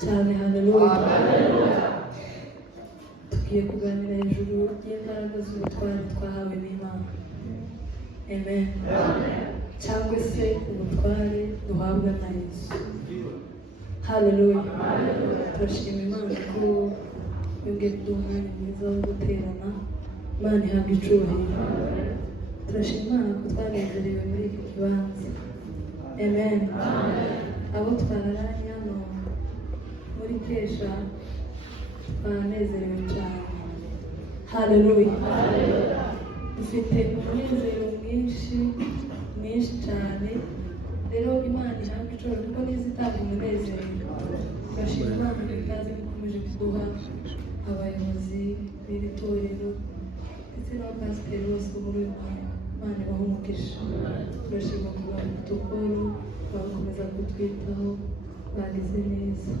cyane. Haleluya. Tugiye kuganira hejuru y'imbaraga z'ubutware twahawe n'Imana. Amen. Cyangwa se ubutware duhabwa na Yesu. Haleluya. Turashima Imana ko yongeye kuduha umwanya mwiza wo guterana. Imana ihabwa icyubahiro. Turashima Imana ko twanezerewe muri iki kibanza. Amen. Abo twararanye hano muri kesha twanezerewe cyane. Haleluya. Dufite umunezero mwinshi cyane. Rero Imana ihabwa icyubahiro kuko nizo itanga umunezero. Turashima Imana ko ikaze ikomeje kuduha abayobozi b'iri torero ndetse n'abapasiteri bose muri uyu mwanya. Imana ibahe umugisha. Turashima ku protokolo bagakomeza kutwitaho, bagize neza.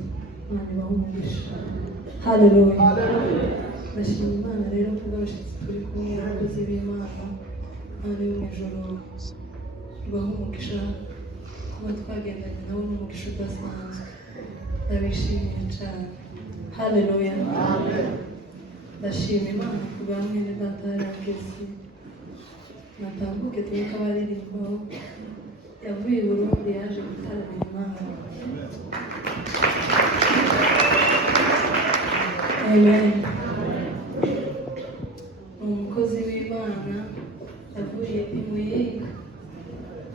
Imana ibahe umugisha. Haleluya. Ndashima Imana rero kuba abashyitsi turi kumwe abakozi b'Imana. Imana yo mu ijoro ibahe umugisha kuba twagendanye nabo n'umugisha udasanzwe. Ndabishimiye cyane. Haleluya. Ndashima Imana ku bamwe na data yarageze natambuke tureka abaririmbo yavuye i Burundi yaje gutaramira Imana. Amen. Umukozi w'Imana yavuye i Muyinga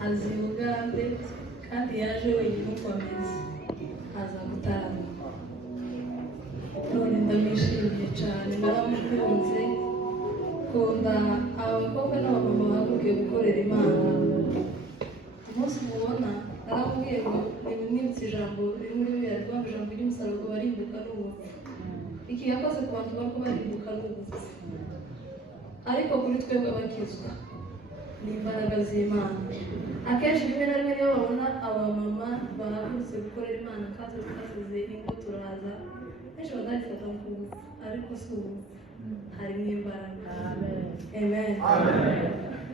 azi Ugande kandi yaje wenyine uko ameze aza gutaramira. None ndamwishimiye cyane, naramukunze. Kunda abakobwa n'abamama bahagurukiye gukorera Imana. Umunsi mubona naramubwiye ngo nimwibutse ijambo riri muri biriya rwanda ijambo ry'umusaruro barimbuka n'ubupfu. Iki yakoze ku bantu bako barimbuka n'ubupfu, ariko kuri twebwe abakizwa ni imbaraga z'Imana. Akenshi rimwe na rimwe iyo babona abamama bahagurutse gukorera Imana kandi twasize ingo turaza benshi badafata ku bupfu, ariko si ubupfu, harimo imbaraga. Amen.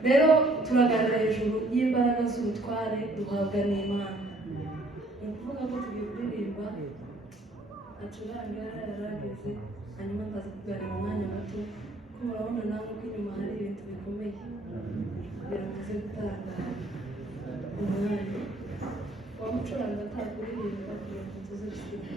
Rero turaganira hejuru y'imbaraga z'ubutware duhabwa n'Imana. Ni ukuvuga ko tugiye kuririmba acuranga yarageze, hanyuma ndaza kuganira mu mwanya muto ko murabona namwe ko inyuma hari ibintu bikomeye kugira ngo uze gutanga umwanya. Wamucuranga atakuririmba kugira ngo tuze gusiga.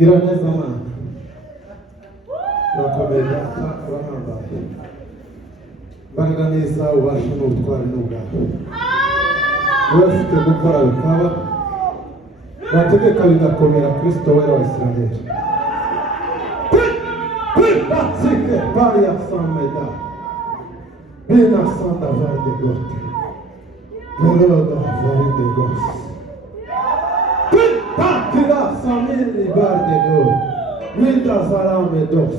Iraneza Mana urakomeza urahambaye imbaraga neza ubasha n'ubutwari n'ubwawe urafite gukora bikaba wategeka bigakomera Kristo wera wa Israeli Patsike Paria Sameda Bina Sanda Varde Gote Veroda Varde Gote Takira Samini Varde Gote Minda Salame Dos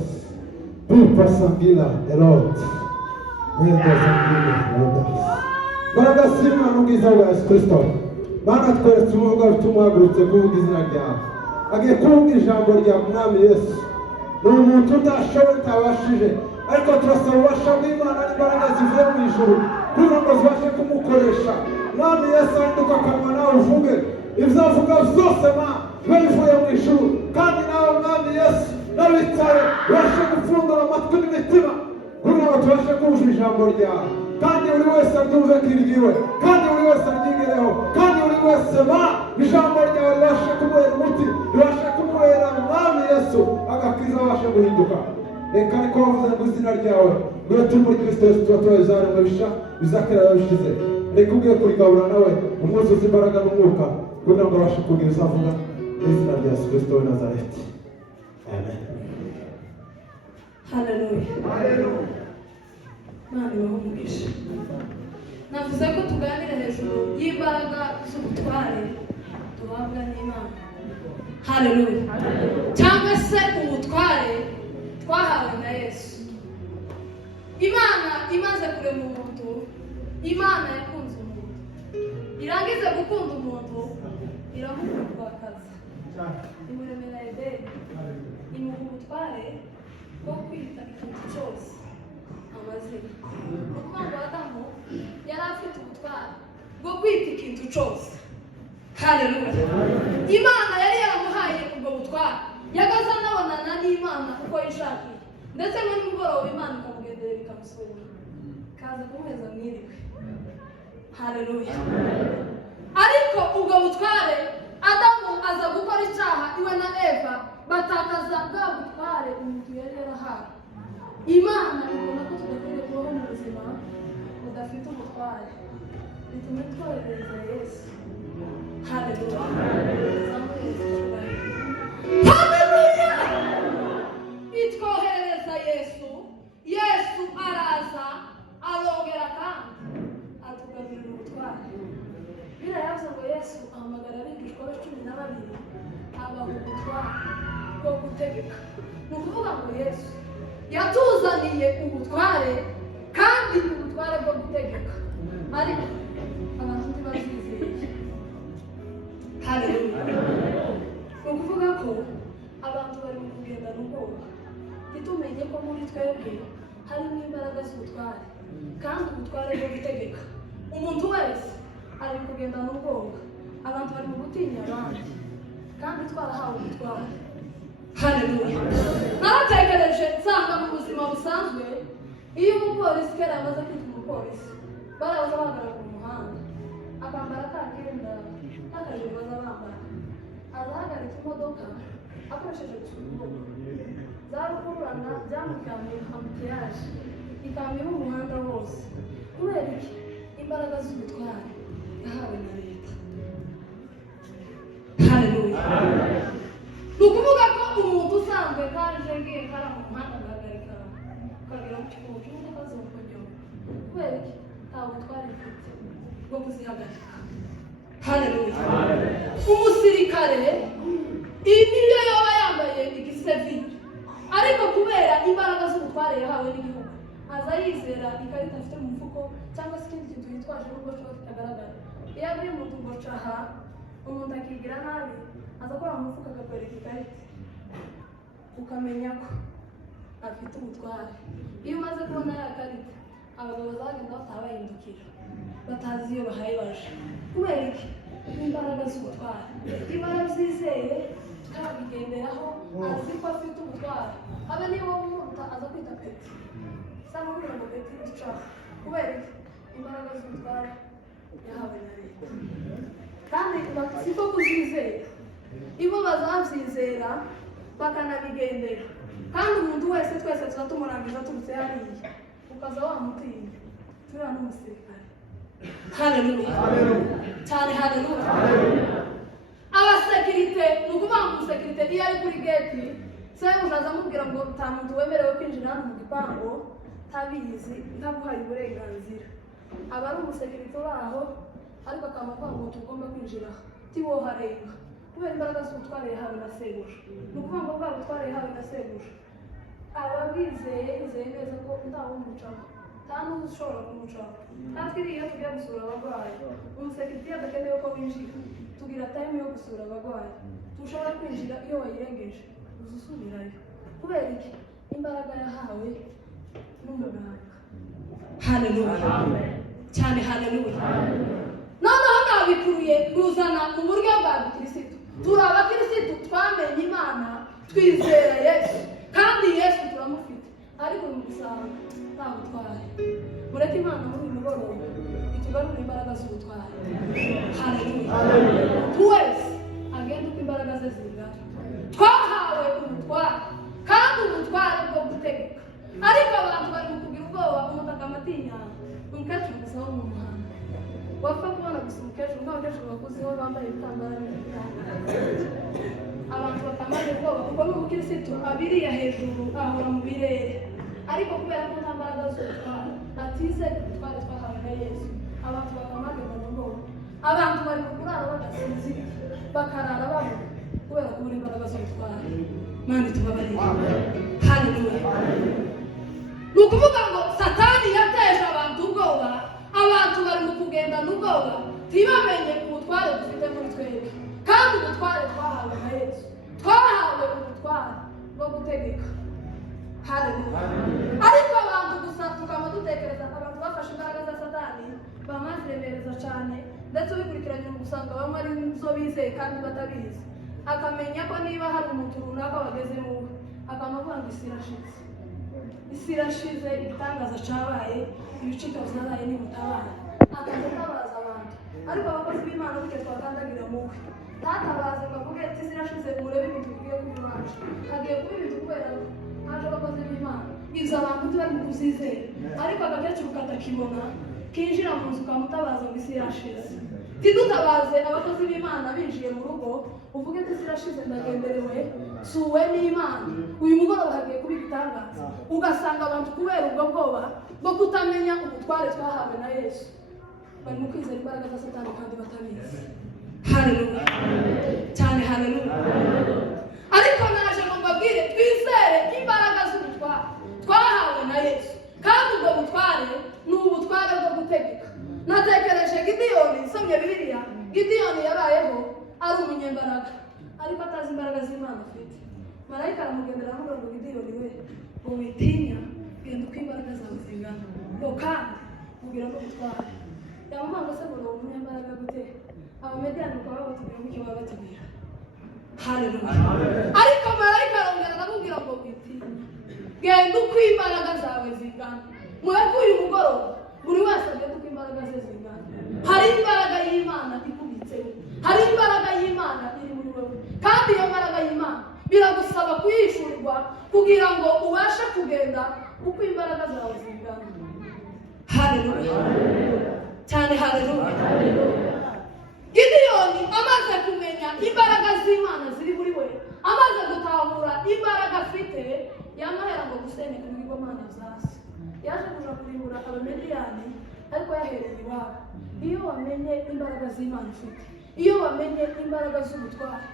Pipa Sangila Erot Minda Sangila Erodas Baraga Sima Nugiza wa Yesu Kristo Bana tweretse umuvuga tumwagurutse kuvuga izina ryawe agiye kuvuga ijambo rya Mwami Yesu ni umuntu udashoboye utabashije ariko turasaba ububasha bw'Imana n'imbaraga zivuye mu ijuru kugira ngo zibashe kumukoresha Mwami Yesu ahinduka akanwa nawe uvuge ibyo avuga byose ma bivuye mu ijuru kandi nawe Mwami Yesu n'abitaye ubashe gupfundura amatwi n'imitima kugira ngo tubashe kumva ijambo ryawe kandi buri wese aryumve kiryiwe kandi buri wese aryigereho kandi buri wese ma ijambo ryawe ribashe kumuhera umuti ribashe kumuhera Mwami Yesu agakiza abashe guhinduka reka niko wavuze ngo izina ryawe ngo turi muri Kristo Yesu tuba tubazaremwe bisha bizakera babishize reka ugiye kurigabura nawe umwuzuza imbaraga n'umwuka kugira ngo abashe kugira uzavuga izina rya Yesu Kristo w'i Nazareti amen. Haleluya. Mana ibahe navuze ko tuganira hejuru y'imbaraga z'ubutware duhabwa n'Imana. Haleluya. Cyangwa se ubutware twahawe na Yesu. Imana imaze kurema umuntu, Imana yakunze umuntu. Irangiza gukunda umuntu, iramukundwakaza. Imuremera Edeni. Imuha ubutware bwo kwita ikintu cyose amazina. Umwana wa Adamu yari afite ubutware bwo kwita ikintu cyose. Haleluya. Imana yari yaramuhaye ubwo butware. Yagaza anabonana n'Imana uko yishakiye. Ndetse ngo nimugoroba Imana ikamugenderera ikamusura. Kaza kumuheza mwiriwe. Haleluya. Ariko ubwo butware Adamu aza gukora icyaha iwe na Eva batakaza bwa butware umuntu yari yarahawe. Imana ibona ko tudakwiriye kubaho mu buzima budafite ubutware. Bituma twohereza Yesu. Haleluya. Haleluya. Itwohereza Yesu. Yesu araza arongera kandi atugarurira ubutware. Birayavuze ngo Yesu ahamagara abigishwa be 12 abaha ubutware bwo gutegeka. Ni ukuvuga ngo Yesu yatuzaniye ubutware kandi ubutware bwo gutegeka. Ariko abantu ntibazizeye. Haleluya. Ni ukuvuga ko abantu bari mu kugenda n'ubwoba. Ntitumenye ko muri twebwe harimo imbaraga z'ubutware kandi ubutware bwo gutegeka. Umuntu wese ari kugenda n'ubwoba. Abantu bari mu gutinya abandi kandi twarahawe ubutware. Haleluya. Naratekereje nsanga mu buzima busanzwe iyo umupolisi kera amaze kwita umupolisi baraza bahagarara mu muhanda akambara kakenda kakajiri baza bambara azahagarika imodoka akoresheje gusura ubwoko zarukururana byamukamiye ambutiyaje ikamira umuhanda wose. Kubera iki? Imbaraga z'ubutware yahawe na leta. Haleluya. Ni ukuvuga ko umuntu usanzwe kaje ngiye kara mu muhanda agahagarika ukagira mu kigo cy'imodoka z'ubukonyoma. Kubera iki? Nta butware mfite bwo kuzihagarika. Haleluya. Umusirikare niyo yaba yambaye igisivili ariko kubera imbaraga z'ubutware yahawe n'igihugu aza yizera ikarita afite mu mufuko cyangwa se ikindi kintu yitwaje n'ubwo cyo kitagaragara. Iyo ari mu tugocaha umuntu akigira nabi aza akora mu mufuka agakwereka ikarita ukamenya ko afite ubutware. Iyo umaze kubona ya karita abagabo bazagenda batabahindukira batazi iyo bahaye baje. Kubera iki? Imbaraga z'ubutware. Imbaraga zizeye kabigenderaho azi ko afite ubutware. Abe niba umuntu aza kwita peti cyangwa ngo peti icaha. Kubera iki? Imbaraga z'ubutware yahawe na leta kandi siko kuzizera. Ibo bazabyizera bakanabigendera kandi umuntu wese twese tuzatumurangiza turutse hariya ukaza wamutinya turiya n'umusirikare. Haleluya. Cyane haleluya. Abasekirite ni ukuvuga ngo umusekirite iyo ari kuri geti se uzaza amubwira ngo nta muntu wemerewe kwinjira hano mu gipangu tabizi ntaguhaye uburenganzira. Aba ari umusekirite uri aho ariko akamuvuga ngo tugomba kwinjira tiwoharenga kubera imbaraga z'ubutware yahawe na sebuja. Ni ukuvuga ngo bwa butware yahawe na sebuja aba bizeye neza ko ntawumucaho nta n'ushobora kumucaho. Natwe iyo tugiye gusura abarwayi umusekirite adakeneye ko winjira tugira time yo gusura abarwayi tushobora kwinjira iyo wayirengeje uzusubirayo. Kubera iki? Imbaraga yahawe n'umuganga. Haleluya. Cyane haleluya. Noneho nabikuruye kuzana mu buryo bwa gikirisitu. Turi abakirisitu twamenye Imana twizera Yesu kandi Yesu turamufite ariko mu gusanga nta butware. Mureke Imana muri uyu mugoroba itugarurire imbaraga z'ubutware. Haleluya. Twese agenda uko imbaraga ze zingana. Twahawe ubutware kandi ubutware bwo gutegeka. Ariko abantu bari mu kugira ubwoba umuntu akamatinya umukecuru gusa wo mu muhanda wapfa kubona gusa umukecuru nk'abakecuru bakuziho bambaye ibitambaro n'ibitambaro. Abantu bakamaze ubwoba kuko n'umukirisitu abiriya hejuru ahora mu birere ariko kubera ko nta mbaraga z'ubutware atizeye ubutware twahawe na Yesu abantu bakamaze ubwoba. Abantu bari kurara badasinzira bakarara babona kubera kubura imbaraga z'ubutware. Mana tubabarire. Haleluya. Ni ukuvuga ngo Satani yateje abantu ubwoba. Abantu bari mu kugenda n'ubwoba ntibamenye ubutware dufite muri twebwe kandi ubutware twahawe na Yesu. Twahawe ubutware bwo gutegeka. Haleluya. Ariko abantu gusa tukaba dutekereza abantu bafashe imbaraga za Satani bamaziremereza cyane ndetse ubikurikiranye mu gusanga bamwe ari zo bizeye kandi batabizi. Akamenya ko niba hari umuntu runaka wageze mu akamuvuga ngo isi irashize igitangaza cyabaye ibicika byabaye n'imutabara akatabaza abantu ariko abakozi b'Imana bityo twakandagira muwe tatabaze bavuge ati zirashize murebe ibintu bigiye kuba iwacu hagiye kuba ibintu kubera haje abakozi b'Imana izo abantu bari mu kuzizera ariko agakecuru katakibona kinjira mu nzu kamutabaza ngo isi irashize tidutabaze abakozi b'Imana binjiye mu rugo uvuge ati zirashize ndagenderewe suwe n'Imana uyu mugoroba hagiye kuba igitangaza ugasanga abantu kubera ubwo bwoba bwo kutamenya ubutware twahawe na Yesu bari mu kwizera imbaraga za Satani kandi batabizi. Haleluya cyane, haleluya. Ariko naje ngo mbabwire twizere imbaraga z'ubutware twahawe na Yesu kandi ubwo butware ni ubutware bwo gutegeka. Natekereje Gideyoni, nsomye Bibiliya, Gideyoni yabayeho ari umunyembaraga ariko atazi imbaraga z'Imana afite. Marayika aramugendera avuga ngo Gideyoni we ngo witinya genda uko imbaraga zawe zingana ngo kandi ubwira ko gutwara yamama se ngo ni umunyembaraga gute abamediyani ukaba batubwira ko icyo baba batubwira. Haleluya. Ariko marayika arongera aramubwira ngo witinya genda uko imbaraga zawe zingana. Mwebwe uyu mugoroba buri wese agenda uko imbaraga ze zingana. Hari imbaraga y'Imana ikubitseho, hari imbaraga y'Imana iri muri wowe kandi iyo mbaraga y'Imana biragusaba kuyishurirwa kugira ngo ubashe kugenda uko imbaraga zawe zingana. Haleluya cyane, haleluya. Gideyoni amaze kumenya imbaraga z'Imana ziri muri we, amaze gutahura imbaraga afite, yamahera ngo gusenya ku bigomana byase yaje kuja kurimbura abamediyani ariko yahereye iwabo. Iyo wamenye imbaraga z'Imana ufite, iyo wamenye imbaraga z'ubutware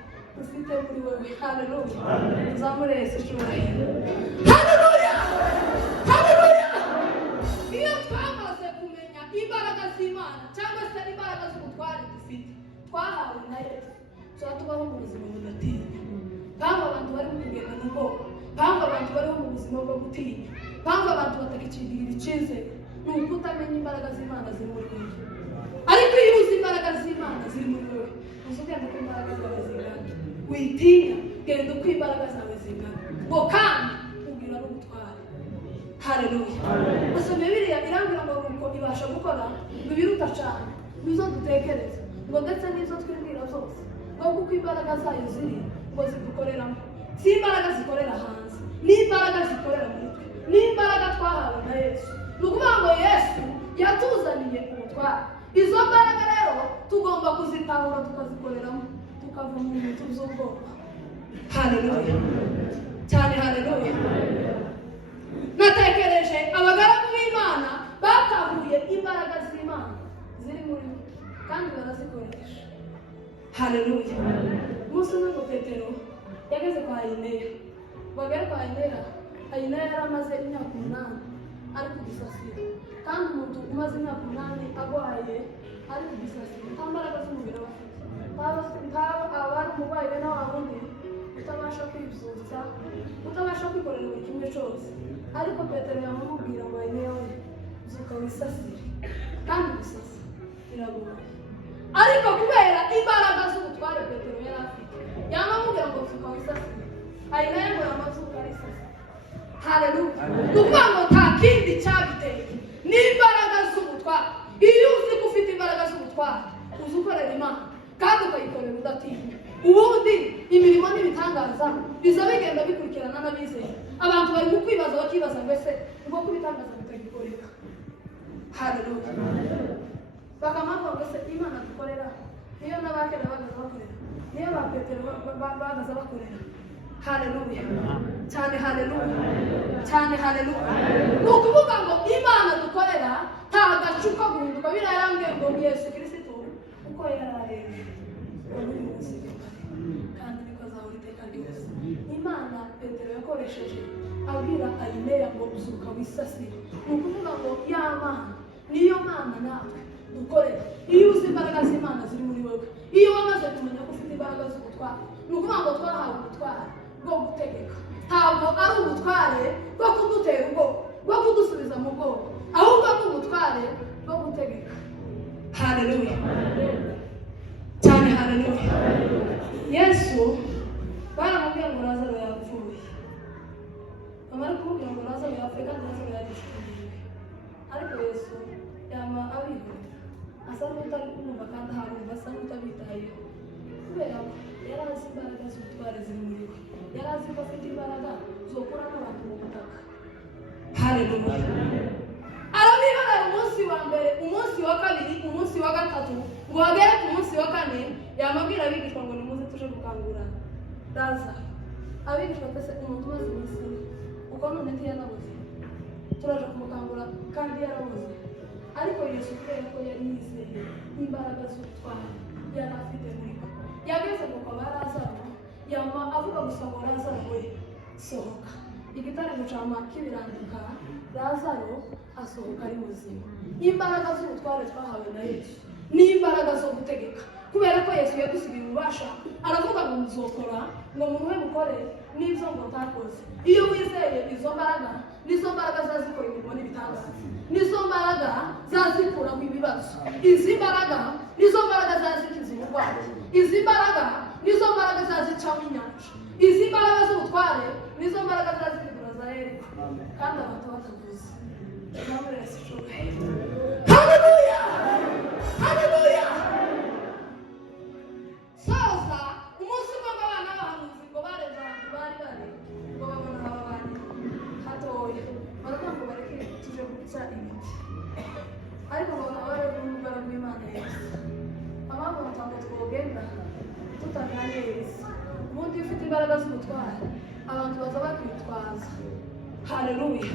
ufite muri wewe, haleluya, uzamure Yesu cyubahiro. Haleluya, haleluya. Iyo twamaze kumenya imbaraga z'Imana cyangwa se imbaraga z'ubutware dufite twahawe na Yesu, tubaho mu buzima budatinya. Kandi abantu bari mu kugenda mu bwoko, kandi abantu bari mu buzima bwo gutinya, kandi abantu batakicigirira icyizere, ni uko utamenya imbaraga z'Imana ziri muri wewe. Ariko iyo uzi imbaraga z'Imana ziri muri wewe, uzugenda uko imbaraga zawe zingana. Witinya genda uko imbaraga zawe zingana ngo kandi ubwira n'ubutware. Haleluya. Asomye Bibiliya irambwira ngo nuko ibasha gukora ibiruta cyane nizo dutekereza ngo ndetse nizo twibwira zose ngo kuko imbaraga zayo ziri ngo zidukoreramo. Si imbaraga zikorera hanze, ni imbaraga zikorera muri twe, ni imbaraga twahawe na Yesu. Ni ukuvuga ngo Yesu yatuzaniye ubutware. Izo mbaraga rero tugomba kuzitahura tukazikoreramo tukava mu bintu by'ubwoko. Haleluya cyane, haleluya. Natekereje abagaragu b'Imana batahuye imbaraga z'Imana ziri muri bo kandi barazikoresha. Haleluya. Umunsi umwe ngo Petero yageze kwa Ayineya, bagere kwa Ayineya. Ayineya yari amaze imyaka 8 ari ku gisasiro, kandi umuntu umaze imyaka 8 agwaye ari ku gisasiro nta mbaraga z'umubiri afite, abari umurwayi be nawe wundi utabasha kwibyutsa, utabasha kwikorera buri kimwe cyose. Ariko Petero yamubwira ngo Ayineya we byuka wisasire, kandi gusasa biragoye. Ariko kubera imbaraga z'ubutware Petero yari afite, yamubwira ngo byuka wisasire. Ayineya ngo yamazuka arisasa. Haleluya. Kuvuga ngo nta kindi cyabiteye ni imbaraga z'ubutware. Iyo uzi ko ufite imbaraga z'ubutware uzi ukorera Imana kandi ukayikorera udatinya, ubundi imirimo n'ibitangaza biza bigenda bikurikirana n'abizeye. Abantu bari kukwibaza bakibaza mbese ngo ko ibitangaza bitagikoreka. Haleluya. Bakamava ngo se Imana dukorera niyo n'abakera bagaza bakorera, niyo ba Petero bagaza bakorera. Haleluya cyane, haleluya cyane, haleluya. Ni ukuvuga ngo Imana dukorera nta gacupa guhinduka. Birarambwiye ngo Yesu Kristo uko yarareze kandi niko azahora iteka ryose. Imana Petero yakoresheje abwira Ayineya ngo uzuka wisasire. Ni ukuvuga ngo ya Mana niyo Mana natwe dukorera. Iyo uzi imbaraga z'Imana ziri muri wowe, iyo wamaze kumenya ko ufite imbaraga z'ubutware, ni ukuvuga ngo twahawe ubutware bwo gutegeka. Ntabwo ari ubutware bwo kudutera ubwoba, bwo kudusubiza mu bwoba, ahubwo ari ubutware bwo gutegeka. Haleluya cyane, haleluya. Yesu baramubwira ngo Lazaro yapfuye, bamara kumubwira ngo Lazaro yapfuye kandi Lazaro yarishwe, ariko Yesu yama abihorera asa n'utari kumva kandi aharumva asa n'utabitayeho kubera ko yari azi imbaraga z'ubutware ziri muri we yari azi ko afite imbaraga zokura n'abantu mu butaka haleluya arabibara umunsi wa mbere umunsi wa kabiri umunsi wa gatatu ngo hagere ku munsi wa kane yamabwira abigishwa ngo nimuze tuje gukangura daza abigishwa pese umuntu umaze iminsi uko none ntiyanabuze turaje kumukangura kandi yarabuze ariko Yesu kubera ko yari yizeye imbaraga z'ubutware yari afite muri we yageze ngo kwa Lazaro yama avuga gusa ngo Lazaro we sohoka igitaramo cyama kibirandika Lazaro asohoka ari muzima imbaraga z'ubutware twahawe na Yesu ni imbaraga zo gutegeka kubera ko Yesu yadusigiye ububasha aravuga ngo muzokora ngo muhe mukore n'ibyo ngo ntakoze iyo wizeye izo mbaraga nizo mbaraga zazikora imirimo n'ibitangaza nizo mbaraga zazikura mu bibazo izi mbaraga nizo mbaraga zazikiza uburwayi izi mbaraga nizo mbaraga zazicamo inyanja izi mbaraga z'ubutware nizo mbaraga zazikura za Yeriko kandi abantu batavuze haleluya haleluya sasa umunsi umwe abana bahanuzi ngo bareze abantu bari ngo babona ababanye hatoya baravuga ngo bareke tuje guca ibiti ariko ngo bakaba bari n'umugara w'Imana Yesu abandi batanga twogenda tutaganye Yesu ubundi ufite imbaraga z'ubutware abantu baza bakitwaza haleluya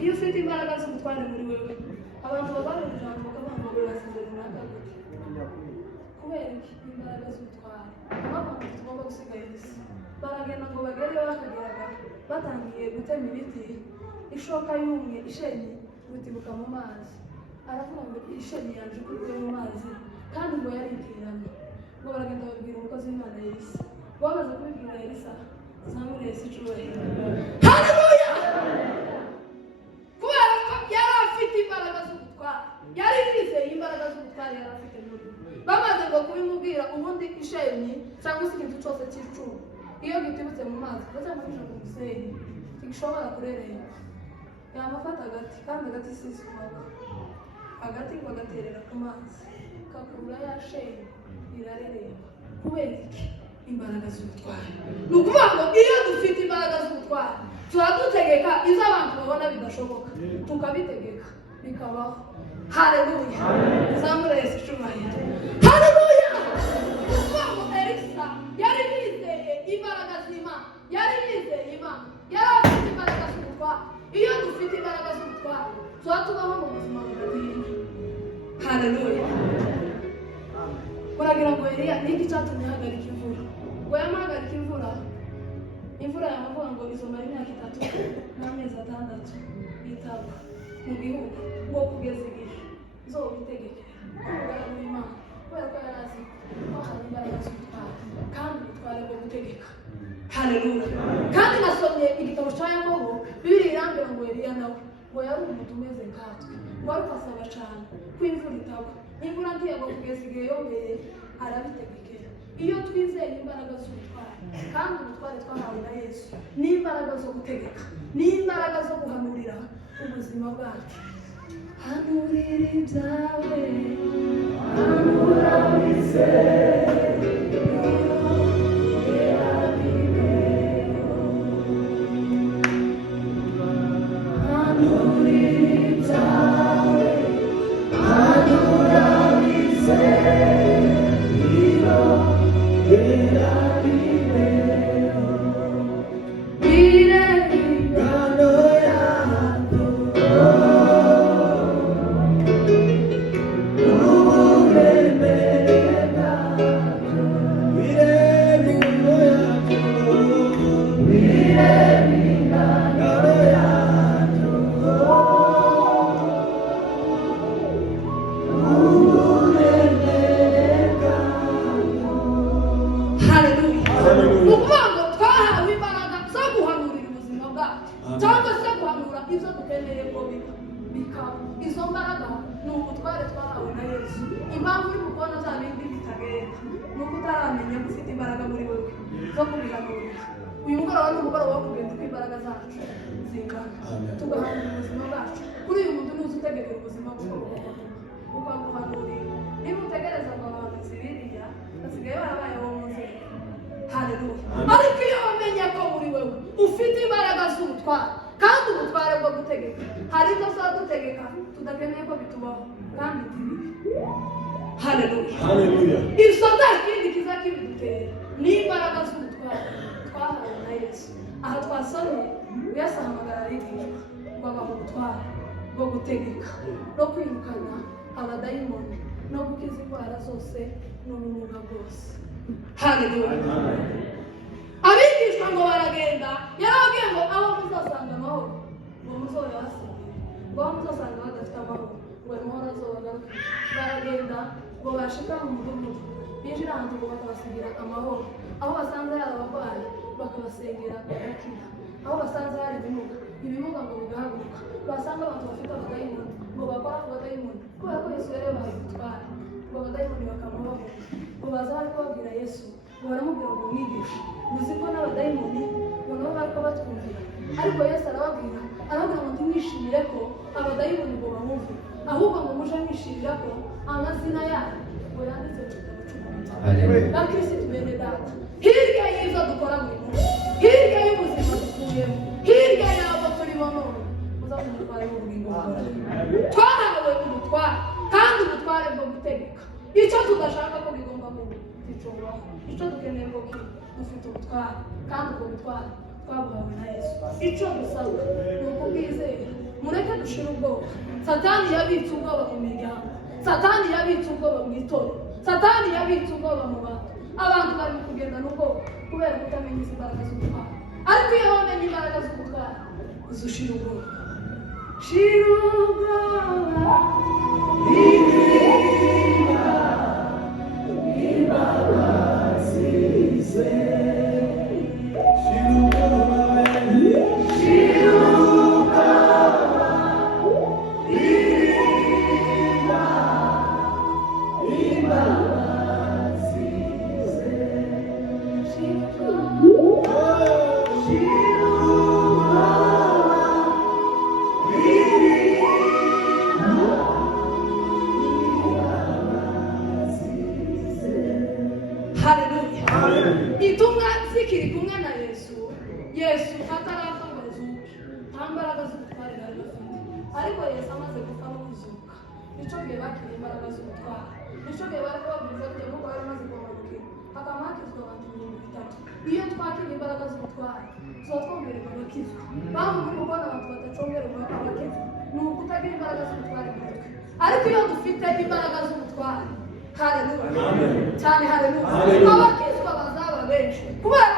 iyo ufite imbaraga z'ubutware muri wewe abantu bazabona ijambo bakavuga ngo birasize runaka gute kubera imbaraga z'ubutware abantu tugomba gusigaye isi baragenda ngo bagereyo bakageraga batangiye gutema ibiti ishoka yumye ishenyi gutibuka mu mazi aravuga ngo ishenyi yaje kuvuye mu mazi kandi ngo yariterana ngo baragenda babwira umukozi w'Imana Elisa bamaze kubibwira Elisa zamure Yesu icyubahiro haleluya kubera ko yari afite imbaraga z'ubutware yari yizeye imbaraga z'ubutware yari afite muri bamaze ngo kubimubwira ubundi ishenyi cyangwa se ikintu cyose cy'icumu iyo gitibutse mu mazi bazamurisha ku musenyi gishobora kurerera yamafata agati kandi agati sisumaka agati ngo agaterera ku mazi kakura yashenyi irarerera kubera iki imbaraga z'ubutware ni ukuvuga ngo iyo dufite imbaraga z'ubutware turadutegeka izo abantu babona bidashoboka tukabitegeka bikabaho haleluya zamure Yesu icyubahiro haleluya ukuvuga ngo Elisa yari yizeye imbaraga z'Imana yari yizeye Imana yari afite imbaraga z'ubutware iyo dufite imbaraga z'ubutware tuba tubaho mu buzima budatinya haleluya muragira ngo Eliya niki cyatumye ahagarika imvura ngo yamuhagarika imvura yamavuga ngo izomara imyaka 3 n'amezi 6 yitaba mu gihugu ngo kugeza igihe zobitegekera kubera Imana kubera ko yari azi ko hari imbaraga z'ubutware kandi ubutware bwo gutegeka haleluya kandi nasomye igitabo cya Yakobo Bibiliya irambwira ngo Eliya nawe ngo yari umuntu umeze nkatwe ngo ari kwasaba cyane ko imvura itagwa imvura ntiyagwa kugeza igihe yongeye arabitegekera iyo twizeye imbaraga z'ubutware kandi ubutware twahawe na Yesu ni imbaraga zo gutegeka ni imbaraga zo guhanurira ubuzima bwacu hanurira ibyawe hanura wizeye izo mbaraga ni ubutware twahawe na Yesu impamvu uri kubona za bindi bitagenda ni uko utaramenya ko ufite imbaraga muri wowe zo kubihanurira uyu mugoroba ni umugoroba wo kugenda uko imbaraga zacu zingana tugahanura ubuzima bwacu kuri uyu muntu nuzi utegekera ubuzima bwawe ukaguhanurira ubutware kandi ubutware bwo gutegeka hari ibyo tuba dutegeka tudakeneye ko bitubaho kandi tibibi. Haleluya. Izo nta kindi kiza kibidutera ni imbaraga z'ubutware twahawe na Yesu. Aha twasomye Yesu ahamagara abigishwa ngo babahe ubutware bwo gutegeka no kwirukana abadayimoni no gukiza indwara zose n'ubumuga bwose. Haleluya. Abigishwa ngo baragenda yarababwiye ngo aho muzasanga amahoro ngo muzoyabasige, ngo aho muzasanga badafite amahoro ngo amahoro azobagaruke. Baragenda ngo bashika mu mudugudu binjira ahantu ngo bakabasigira amahoro, aho basanze hari abarwayi bakabasengera bagakira, aho basanze hari ibimuga ngo bigahaguruka, basanga abantu bafite abadayimoni ngo bakora ku badayimoni kubera ko Yesu yari yabahaye ubutware ngo abadayimoni bakamubaho. Ngo baza bari kubabwira Yesu ngo baramubwira ngo mwigishe uzi ko n'abadayimoni ngo nabo bari kubatwumvira, ariko Yesu arababwira ngo ntimwishimire ko abadayimoni ngo bamwumve, ahubwo ngo muje mwishimira ko amazina yabo ngo yanditse mu gitabo cy'ubugingo. Bakirisitu bene data, hirya y'izo dukora buri munsi, hirya y'ubuzima dukuyemo, hirya y'abo turimo none, muzabona umutware w'ubugingo buhoraho. Twahawe ubutware kandi ubutware bwo gutegeka icyo tudashaka ko bigomba kubicoraho, icyo dukeneye ngo dufite ubutware kandi ubwo butware twabuhawe na Yesu. Icyo dusabwa ni ukubwizera. Mureke dushira ubwoba. Satani yabitse ubwoba mu miryango, Satani yabitse ubwoba mu itorero, Satani yabitse ubwoba mu bantu. Abantu bari kugenda n'ubwoba kubera kutamenya izi mbaraga z'ubutware, ariko iyo wamenye imbaraga z'ubutware uzushira ubwoba. Shira ubwoba itumwa zikiri kumwe na Yesu atarapfa ngo azuke nta mbaraga z'ubutware bari bafite, ariko Yesu amaze gupfa no kuzuka nicyo gihe bakiriye imbaraga z'ubutware. Nicyo gihe bari kubabwiriza kugira ngo bari bamaze kubabarukira hakaba hakizwa abantu 300. Iyo twakiriye imbaraga z'ubutware tuba twongererwa abakizwa. Bavuga ko kubona abantu badacongererwa abakizwa ni ukutagira imbaraga z'ubutware muri twe, ariko iyo dufite imbaraga z'ubutware, haleluya cyane, haleluya, abakizwa bazaba benshi kubera